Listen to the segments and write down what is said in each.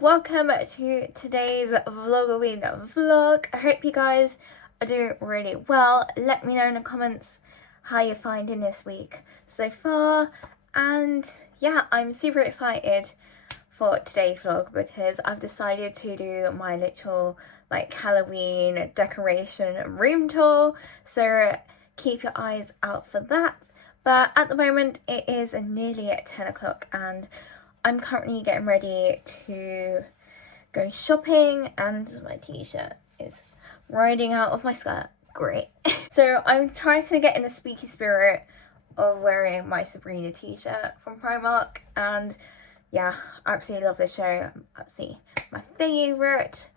welcome to today's Vlogoween vlog. I hope you guys are doing really well. Let me know in the comments how you're finding this week so far. And yeah, I'm super excited for today's vlog because I've decided to do my little Halloween decoration room tour. So keep your eyes out for that. But at the moment it is nearly at 10 o'clock and I'm currently getting ready to go shopping and my t-shirt is riding out of my skirt. Great. So I'm trying to get in the spooky spirit of wearing my Sabrina t-shirt from Primark, and yeah, I absolutely love this show. Absolutely my favourite.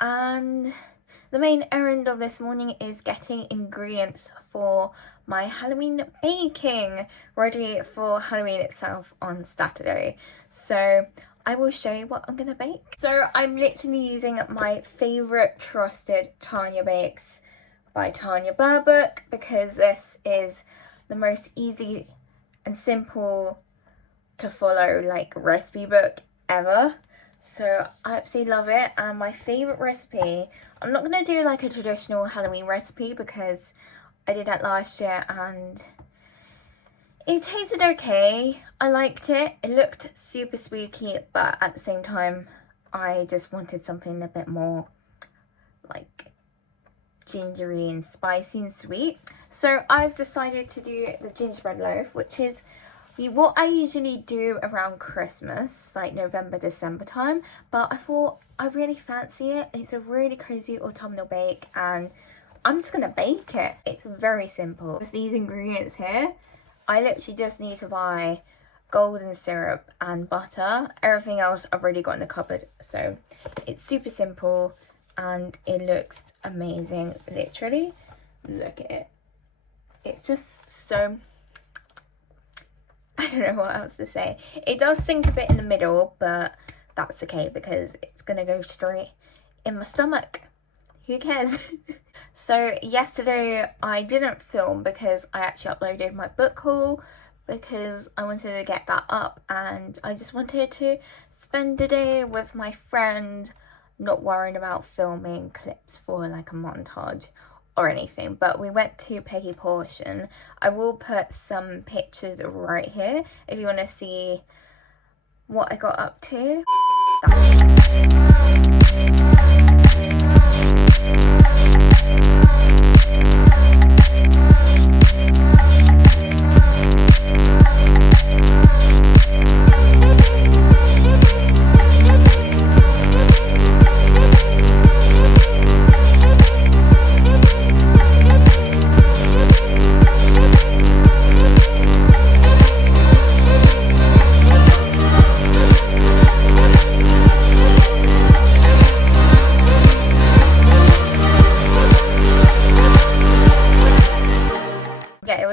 And the main errand of this morning is getting ingredients for my Halloween baking ready for Halloween itself on Saturday. So I will show you what I'm gonna bake. So I'm literally using my favourite trusted Tanya Bakes by Tanya Burbook because this is the most easy and simple to follow recipe book ever. So I absolutely love it, and my favourite recipe, I'm not going to do a traditional Halloween recipe because I did that last year and it tasted okay. I liked it. It looked super spooky, but at the same time I just wanted something a bit more gingery and spicy and sweet. So I've decided to do the gingerbread loaf, which is what I usually do around Christmas, November, December time, but I thought I really fancy it. It's a really cozy autumnal bake and I'm just gonna bake it. It's very simple. Just these ingredients here. I literally just need to buy golden syrup and butter. Everything else I've already got in the cupboard. So it's super simple and it looks amazing. Literally, look at it. It's just so, I don't know what else to say. It does sink a bit in the middle, but that's okay because it's gonna go straight in my stomach. Who cares? So yesterday I didn't film because I actually uploaded my book haul because I wanted to get that up, and I just wanted to spend the day with my friend, not worrying about filming clips for a montage or anything. But we went to Peggy Portion. I will put some pictures right here if you want to see what I got up to.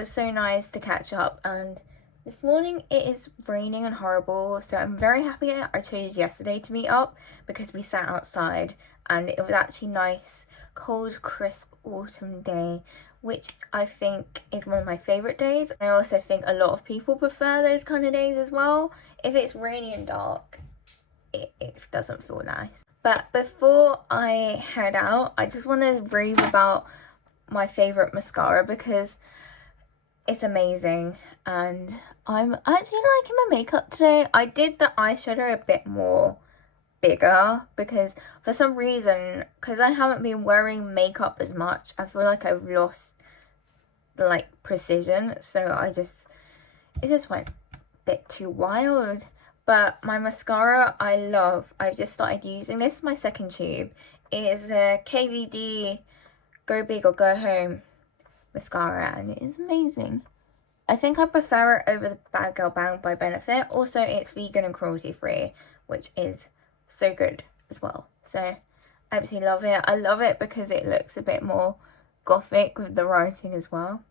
So nice to catch up, and this morning it is raining and horrible, so I'm very happy I chose yesterday to meet up because we sat outside and it was actually nice, cold, crisp autumn day, which I think is one of my favourite days. I also think a lot of people prefer those kind of days as well. If it's rainy and dark, it doesn't feel nice. But before I head out, I just want to rave about my favourite mascara because it's amazing and I'm actually liking my makeup today. I did the eyeshadow a bit more bigger because for some reason, because I haven't been wearing makeup as much, I feel like I've lost precision, so it just went a bit too wild. But my mascara I love. I've just started using this. My second tube is a KVD Go Big or Go Home mascara and it is amazing. I think I prefer it over the Bad Girl Bang by Benefit. Also, it's vegan and cruelty free, which is so good as well. So I absolutely love it. I love it because it looks a bit more gothic with the writing as well.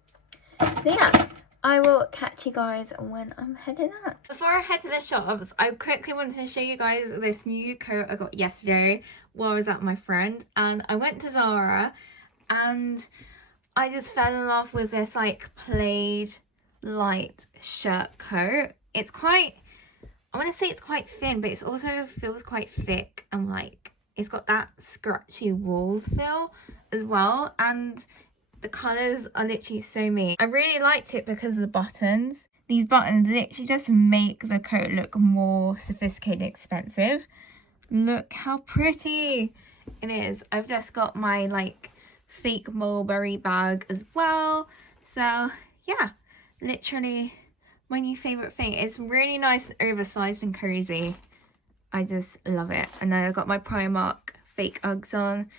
So yeah, I will catch you guys when I'm heading out. Before I head to the shops, I quickly wanted to show you guys this new coat I got yesterday while I was at my friend, and I went to Zara and I just fell in love with this plaid light shirt coat. It's quite I want to say it's quite thin, but it also feels quite thick, and like it's got that scratchy wool feel as well. And the colours are literally so me. I really liked it because of the buttons. These buttons literally just make the coat look more sophisticated and expensive. Look how pretty it is. I've just got my like fake mulberry bag as well. So yeah, literally my new favourite thing. It's really nice, oversized and cozy. I just love it. And then I've got my Primark fake Uggs on.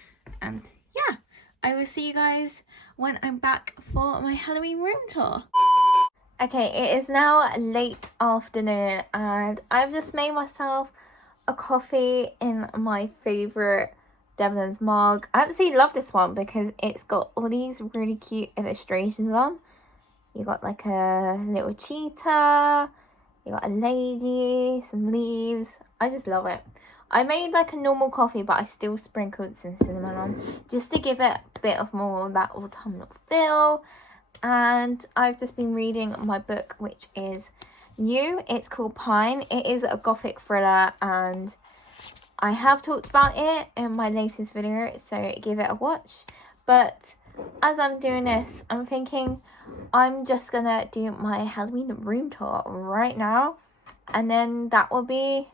And yeah, I will see you guys when I'm back for my Halloween room tour. Okay, it is now late afternoon and I've just made myself a coffee in my favourite Devlin's mug. I absolutely love this one because it's got all these really cute illustrations on. You got like a little cheetah, you got a lady, some leaves. I just love it. I made like a normal coffee, but I still sprinkled some cinnamon on just to give it a bit of more of that autumnal feel. And I've just been reading my book, which is new. It's called Pine. It is a gothic thriller and I have talked about it in my latest video, so give it a watch. But as I'm doing this, I'm thinking I'm just gonna do my Halloween room tour right now, and then that will be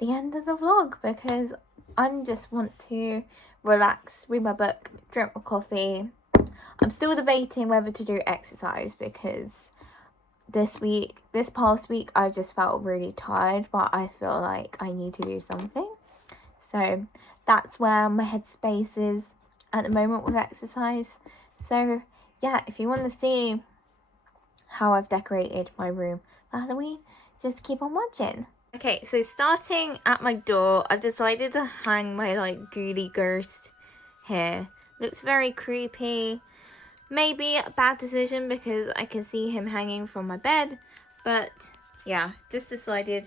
the end of the vlog because I just want to relax, read my book, drink my coffee. I'm still debating whether to do exercise because this past week I just felt really tired, but I feel like I need to do something. So that's where my headspace is at the moment with exercise. So yeah, if you want to see how I've decorated my room for Halloween, just keep on watching. Okay, so starting at my door, I've decided to hang my like ghoulie ghost here. Looks very creepy. Maybe a bad decision because I can see him hanging from my bed, but yeah, just decided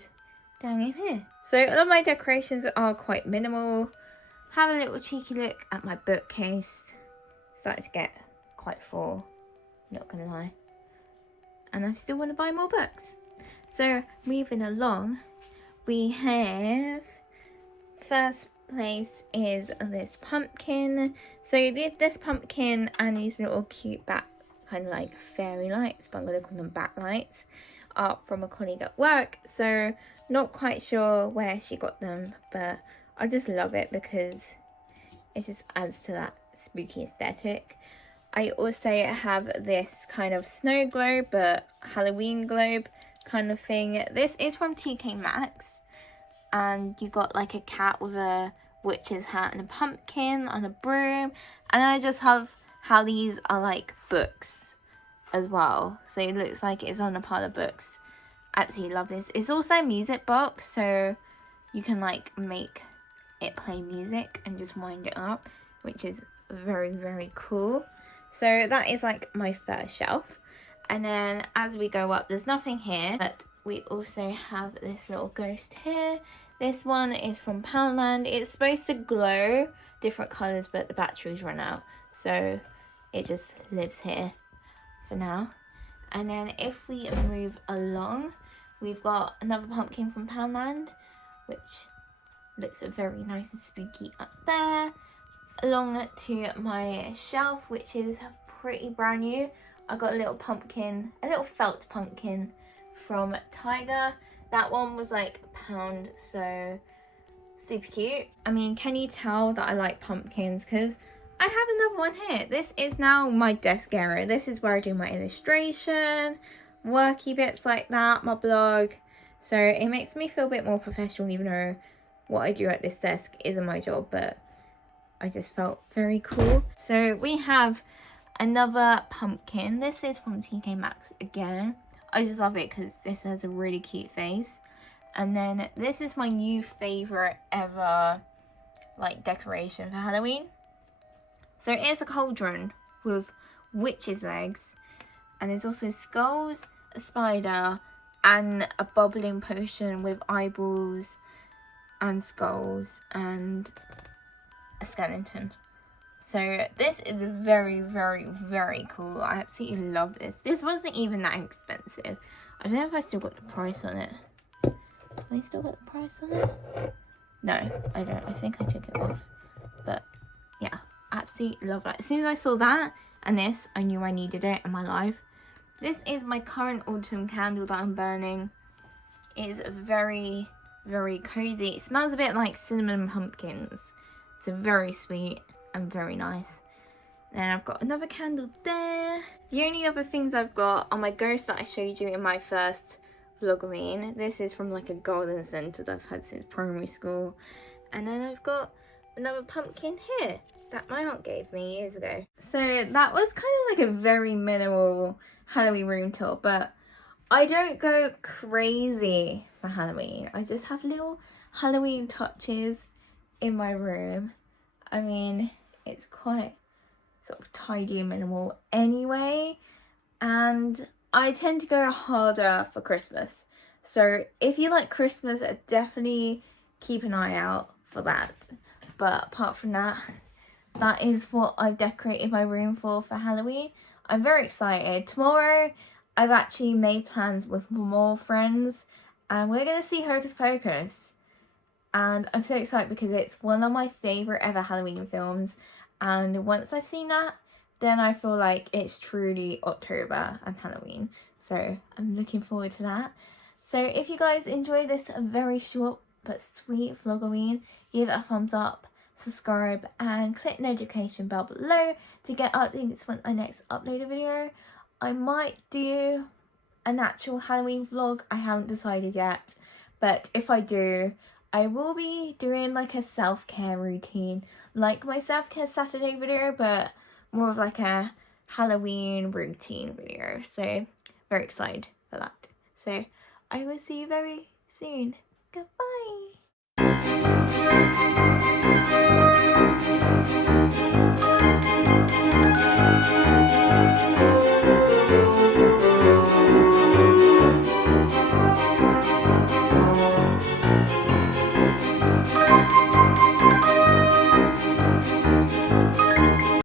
to hang him here. So a lot of my decorations are quite minimal. Have a little cheeky look at my bookcase. Started to get quite full, not gonna lie. And I still want to buy more books. So moving along, we have first place is this pumpkin. So this pumpkin and these little cute bat kind of like fairy lights, but I'm gonna call them bat lights, are from a colleague at work. So not quite sure where she got them, but I just love it because it just adds to that spooky aesthetic. I also have this kind of snow globe, but Halloween globe kind of thing. This is from TK Maxx, and you got like a cat with a witch's hat and a pumpkin on a broom. And I just have how these are like books as well, so it looks like it's on a pile of books. Absolutely love this. It's also a music box, so you can like make it play music and just wind it up, which is very, very cool. So that is like my first shelf. And then as we go up, there's nothing here, but we also have this little ghost here. This one is from Poundland. It's supposed to glow different colours, but the batteries run out, so it just lives here for now. And then if we move along, we've got another pumpkin from Poundland, which looks very nice and spooky up there. Along to my shelf, which is pretty brand new, I got a little pumpkin, a little felt pumpkin from Tiger. That one was like £1, so super cute. I mean, can you tell that I like pumpkins? Because I have another one here. This is now my desk area. This is where I do my illustration, worky bits like that, my blog. So it makes me feel a bit more professional, even though what I do at this desk isn't my job, but I just felt very cool. So we have another pumpkin. This is from TK Maxx again. I just love it because this has a really cute face. And then this is my new favorite ever like decoration for Halloween. So it is a cauldron with witch's legs, and there's also skulls, a spider, and a bubbling potion with eyeballs and skulls and a skeleton. So this is very, very, very cool. I absolutely love this. This wasn't even that expensive. I don't know if I still got the price on it. Have I still got the price on it? No, I don't. I think I took it off. But yeah, absolutely love it. As soon as I saw that and this, I knew I needed it in my life. This is my current autumn candle that I'm burning. It is very, very cozy. It smells a bit like cinnamon pumpkins. It's very sweet and very nice. Then I've got another candle there. The only other things I've got are my ghosts that I showed you in my first Vlogoween. This is from like a garden centre that I've had since primary school. And then I've got another pumpkin here that my aunt gave me years ago. So that was kind of like a very minimal Halloween room tour, but I don't go crazy for Halloween. I just have little Halloween touches in my room. I mean, it's quite sort of tidy and minimal anyway, and I tend to go harder for Christmas. So if you like Christmas, definitely keep an eye out for that. But apart from that, that is what I've decorated my room for Halloween. I'm very excited. Tomorrow, I've actually made plans with more friends, and we're going to see Hocus Pocus. And I'm so excited because it's one of my favourite ever Halloween films. And once I've seen that, then I feel like it's truly October and Halloween. So I'm looking forward to that. So if you guys enjoyed this very short but sweet Vlogoween, give it a thumbs up, subscribe, and click the notification bell below to get updates when I next upload a video. I might do an actual Halloween vlog. I haven't decided yet. But if I do, I will be doing like a self-care routine, like my self-care Saturday video, but more of like a Halloween routine video. So very excited for that. So I will see you very soon. Goodbye.